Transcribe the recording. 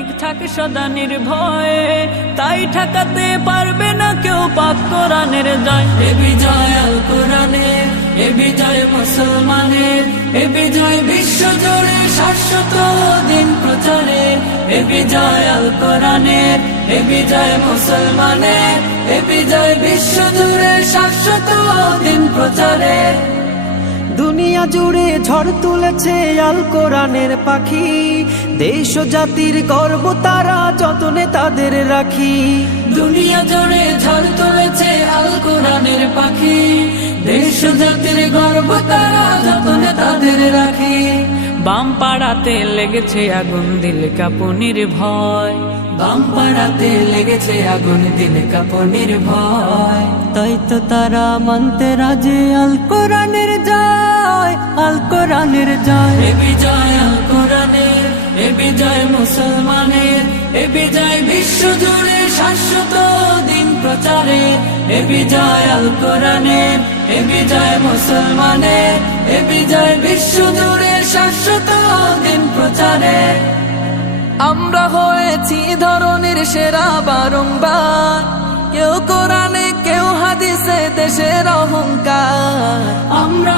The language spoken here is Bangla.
প্রামাণিক থাকে সদা নির্ভয়ে, তাই ঠেকাতে পারবে না কেউ পাক কোরআনের জয়। এ বিজয় আল কোরআনের, এ বিজয় মুসলমানের, এ বিজয় বিশ্ব জুড়ে শাশ্বত দিন প্রচারে। এ বিজয় আল কোরআনের, এ বিজয় মুসলমানের, এ বিজয় বিশ্ব জুড়ে শাশ্বত দিন প্রচারে। দুনিয়া জুড়ে ঝড় তুলেছে আল কোরআনের পাখি, দেশ ও জাতির গর্ব তারা যতনে তাদের রাখি। দুনিয়া জুড়ে ঝড় তুলেছে আল কোরআনের পাখি, দেশ ও জাতির গর্ব তারা যতনে তাদের রাখি। বাম পাড়াতে লেগেছে আগুন দিল কাঁপুনির ভয়, বাম পাড়াতে লেগেছে আগুন দিল কাঁপুনির ভয়। তাই তো তারা মানতে রাজি আল কোরআনের জয়, আল কোরআনের জয়। এ বিজয় আল কোরআনের, এ বিজয় মুসলমানের, এ বিজয় বিশ্ব জুড়ে শাশ্বত দিন প্রচারে। এ বিজয় আল কোরআনের, এ বিজয় মুসলমানের, এ বিজয় বিশ্ব জুড়ে শাশ্বত দিন প্রচারে। আমরা হয়েছি ধরনের সেরা বারংবার, কেউ কোরআনে কেউ হাদিসে দেশের অহংকার। আমরা